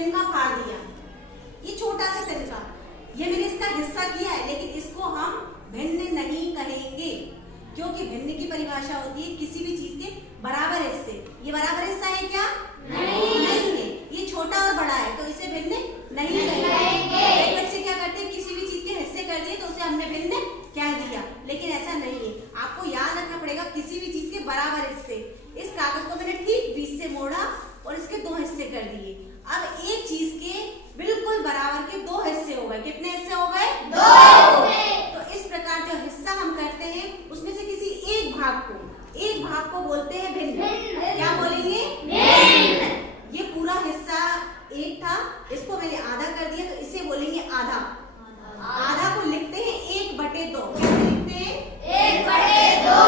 तिनका फाड़ दिया, ये छोटा सा तिनका, ये मैंने इसका हिस्सा किया है, लेकिन इसको हम भिन्न नहीं कहेंगे, क्योंकि भिन्न की परिभाषा होती है किसी भी चीज के बराबर हिस्से। ये बराबर हिस्सा है क्या? नहीं है। ये छोटा और बड़ा है तो इसे भिन्न नहीं कहेंगे। एक बच्चे क्या करते हैं, किसी भी चीज के हिस्से कर दिए तो उसे हमने भिन्न कह दिया, लेकिन ऐसा नहीं है। आपको याद रखना पड़ेगा किसी भी चीज के बराबर हिस्से। इस कागज को मैंने ठीक बीच से मोड़ा और इसके दो हिस्से कर दिए। अब एक चीज के बिल्कुल बराबर के दो हिस्से हो गए। कितने हिस्से हो गए? दो हिस्से। तो इस प्रकार जो हिस्सा हम करते हैं उसमें से किसी एक भाग को बोलते हैं भिन्न। क्या बोलेंगे? भिन्न। ये पूरा हिस्सा एक था, इसको मैंने आधा कर दिया तो इसे बोलेंगे आधा। आधा को लिखते हैं 1/2। कैसे लिखते हैं? 1/2।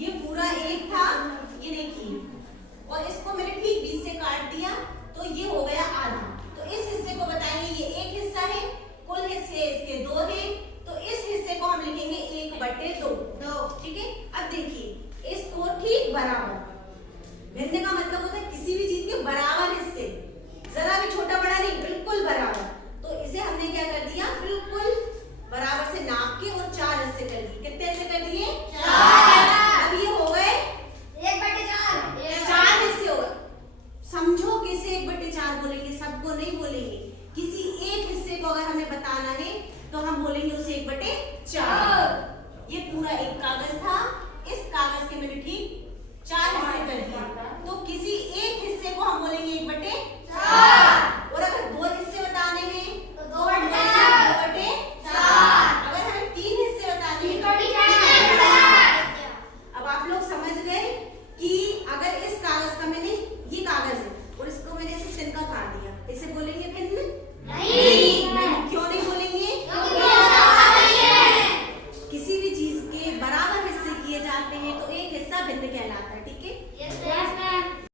ये पूरा एक था, ये देखिए, और इसको मैंने ठीक बीच से काट दिया तो ये हो गया आधा। तो इस हिस्से को बताएंगे ये एक हिस्सा है, कुल हिस्से इसके दो हैं, तो इस हिस्से को हम लिखेंगे 1/2। ठीक है। अब देखिए इसको ठीक बराबर, भिन्न का मतलब होता है किसी भी चीज के बराबर हिस्से, जरा भी छोटा बड़ा नहीं, बिल्कुल बराबर। तो इसे हमने क्या कर दिया, बिल्कुल बराबर से नाप के और 4 हिस्से कर दिए। कितने हिस्से कर दिए? 4। अब ये हो गए 1/4। 4 हिस्से हो गए। समझो किसे 1/4 बोलेंगे, सबको नहीं बोलेंगे। किसी एक हिस्से को अगर हमें बताना है तो हम बोलेंगे उसे 1/4। ये पूरा एक कागज था, इस कागज के मैंने ठीक 4 हिस्से कर दिए।